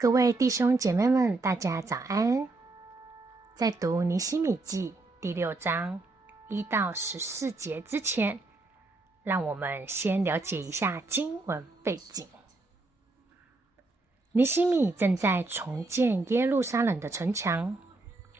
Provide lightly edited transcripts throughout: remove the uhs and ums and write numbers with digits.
各位弟兄姐妹们，大家早安。在读尼希米记第6章1到14节之前，让我们先了解一下经文背景。尼希米正在重建耶路撒冷的城墙，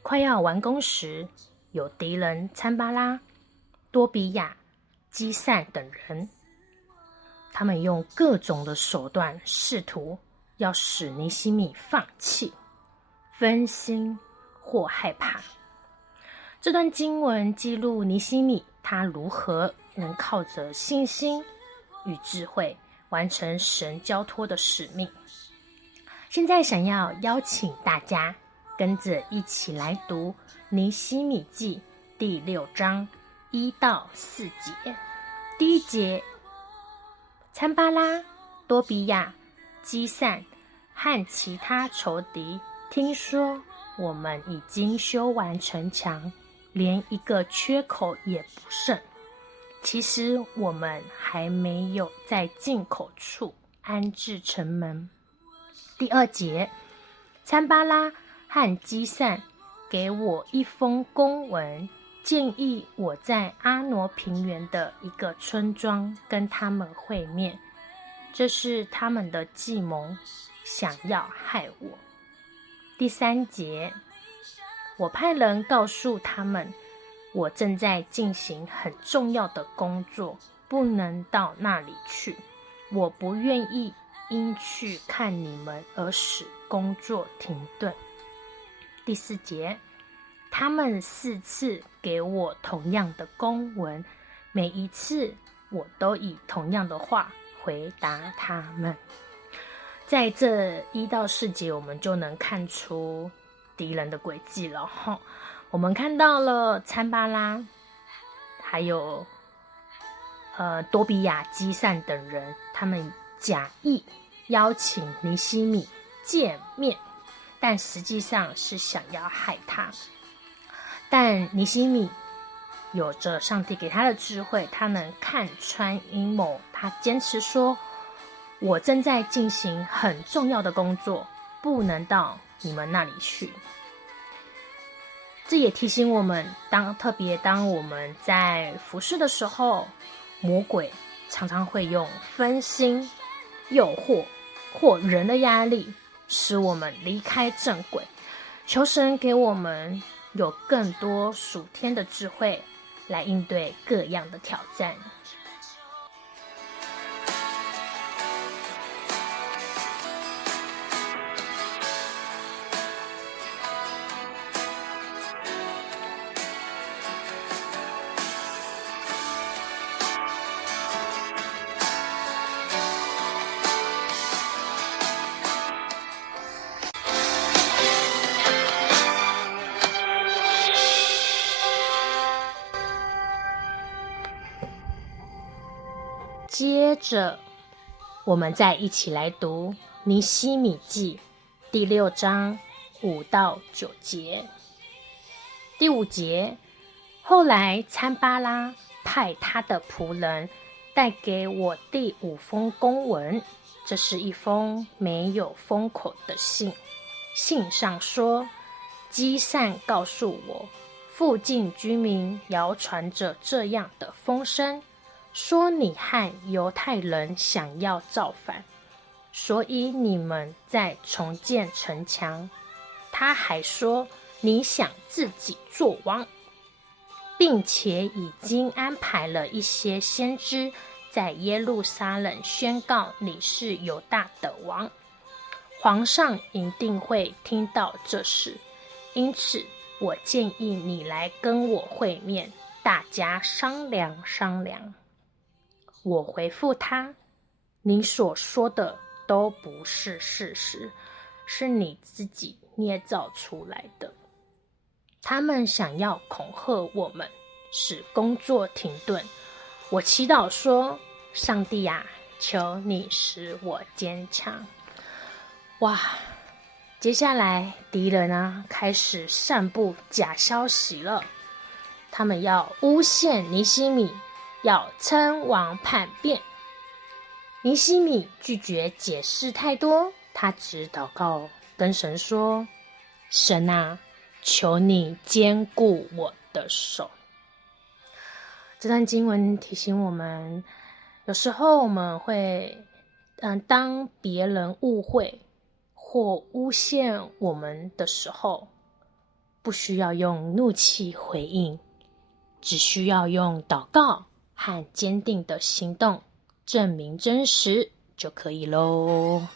快要完工时，有敌人参巴拉、多比亚、基散等人，他们用各种的手段试图要使尼希米放弃、分心或害怕。这段经文记录尼希米他如何能靠着信心与智慧完成神交托的使命。现在想要邀请大家跟着一起来读尼希米记第6章1到4节。第1节，参巴拉、多比亚、基散和其他仇敌听说我们已经修完城墙，连一个缺口也不剩。其实我们还没有在进口处安置城门。第2节，参巴拉和基散给我一封公文，建议我在阿挪平原的一个村庄跟他们会面，这是他们的计谋，想要害我。第3节，我派人告诉他们，我正在进行很重要的工作，不能到那里去。我不愿意因去看你们而使工作停顿。第4节，他们4次给我同样的公文，每一次我都以同样的话回答他们。在这1到4节，我们就能看出敌人的诡计了。我们看到了参巴拉，还有多比亚、基散等人，他们假意邀请尼希米见面，但实际上是想要害他。但尼希米有着上帝给他的智慧，他能看穿阴谋。他坚持说，我正在进行很重要的工作，不能到你们那里去。这也提醒我们，特别当我们在服事的时候，魔鬼常常会用分心、诱惑或人的压力，使我们离开正轨。求神给我们有更多属天的智慧，来应对各样的挑战。接着我们再一起来读尼希米记第6章5到9节。第5节，后来参巴拉派他的仆人带给我第5封公文，这是一封没有封口的信。信上说，基散告诉我，附近居民谣传着这样的风声，说你和犹太人想要造反，所以你们在重建城墙。他还说你想自己做王，并且已经安排了一些先知在耶路撒冷宣告你是犹大的王。皇上一定会听到这事，因此我建议你来跟我会面，大家商量商量。我回复他，你所说的都不是事实，是你自己捏造出来的。他们想要恐吓我们，使工作停顿。我祈祷说，上帝啊，求你使我坚强。哇，接下来敌人开始散布假消息了。他们要诬陷尼希米，要称王叛变。尼希米拒绝解释太多，他只祷告跟神说：神啊，求你坚固我的手。这段经文提醒我们，有时候我们会当别人误会或诬陷我们的时候，不需要用怒气回应，只需要用祷告和坚定的行动证明真实就可以咯。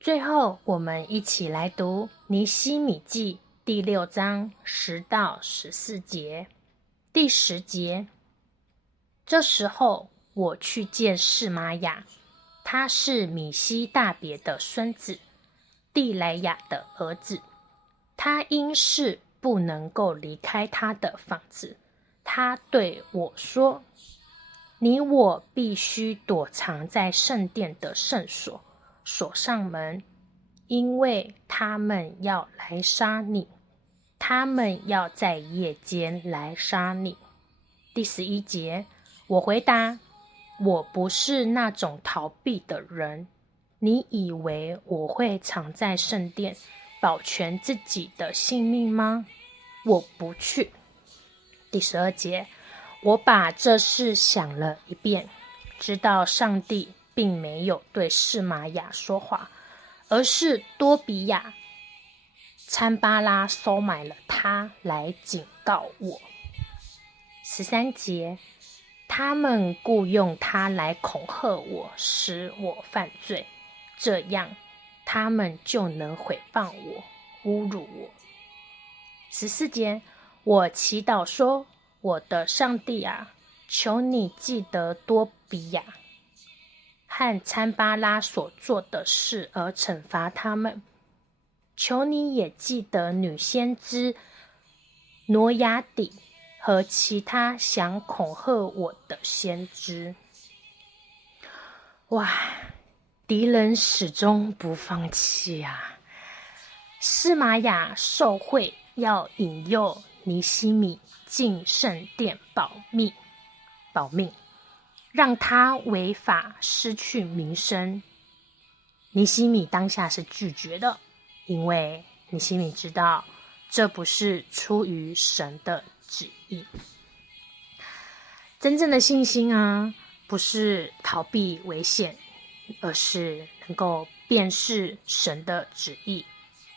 最后，我们一起来读尼希米记第6章10到14节。第10节，这时候我去见示玛雅，他是米西大别的孙子，地莱雅的儿子。他因是不能够离开他的房子，他对我说：你我必须躲藏在圣殿的圣所，锁上门，因为他们要来杀你，他们要在夜间来杀你。第11节，我回答：我不是那种逃避的人，你以为我会藏在圣殿保全自己的性命吗？我不去。第12节，我把这事想了一遍，知道上帝并没有对示玛雅说话，而是多比亚、参巴拉收买了他来警告我。13节，他们雇用他来恐吓我，使我犯罪，这样他们就能毁谤我，侮辱我。14节，我祈祷说：我的上帝啊，求你记得多比亚和参巴拉所做的事而惩罚他们，求你也记得女先知挪亚底和其他想恐吓我的先知。哇，敌人始终不放弃啊！示玛雅受贿，要引诱尼希米进圣殿保命，让他违法失去名声。尼希米当下是拒绝的，因为尼希米知道这不是出于神的旨意。真正的信心啊，不是逃避危险，而是能够辨识神的旨意，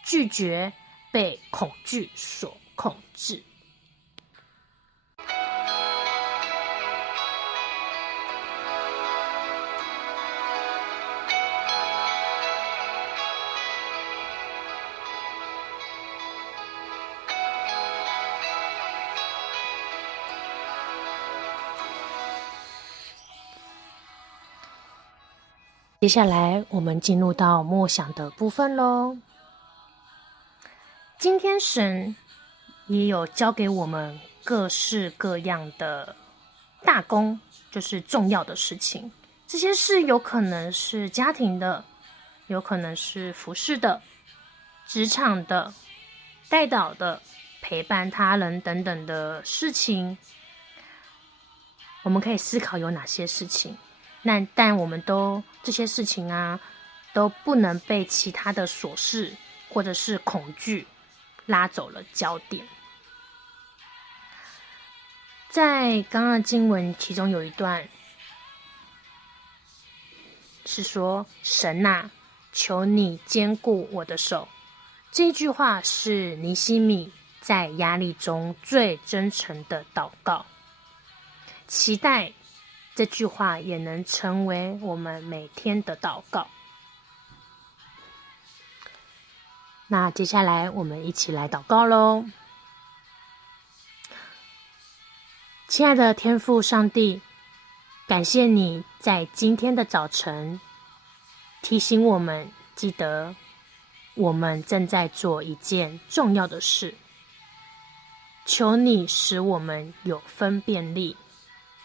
拒绝被恐惧所控制。接下来我们进入到默想的部分咯。今天神也有教给我们各式各样的大功，就是重要的事情。这些事有可能是家庭的，有可能是服侍的、职场的、代祷的、陪伴他人等等的事情。我们可以思考有哪些事情，但我们这些事情啊，都不能被其他的琐事或者是恐惧拉走了焦点。在刚刚的经文其中有一段是说：神啊，求你坚固我的手。这句话是尼希米在压力中最真诚的祷告，期待这句话也能成为我们每天的祷告。那接下来我们一起来祷告咯。亲爱的天父上帝，感谢你在今天的早晨提醒我们，记得我们正在做一件重要的事。求你使我们有分辨力，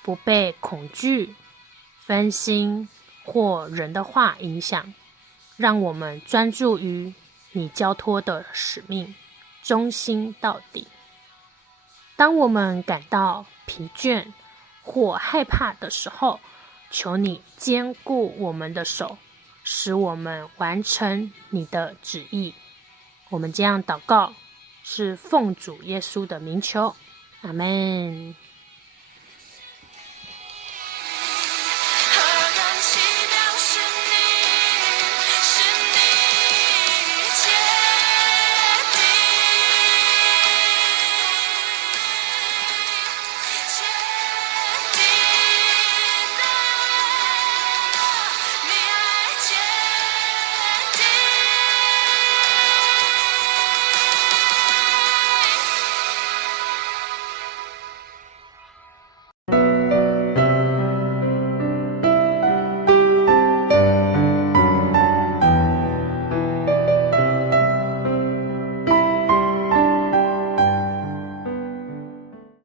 不被恐惧、分心或人的话影响，让我们专注于你交托的使命，忠心到底。当我们感到疲倦或害怕的时候，求你坚固我们的手，使我们完成你的旨意。我们这样祷告，是奉主耶稣的名求，阿们。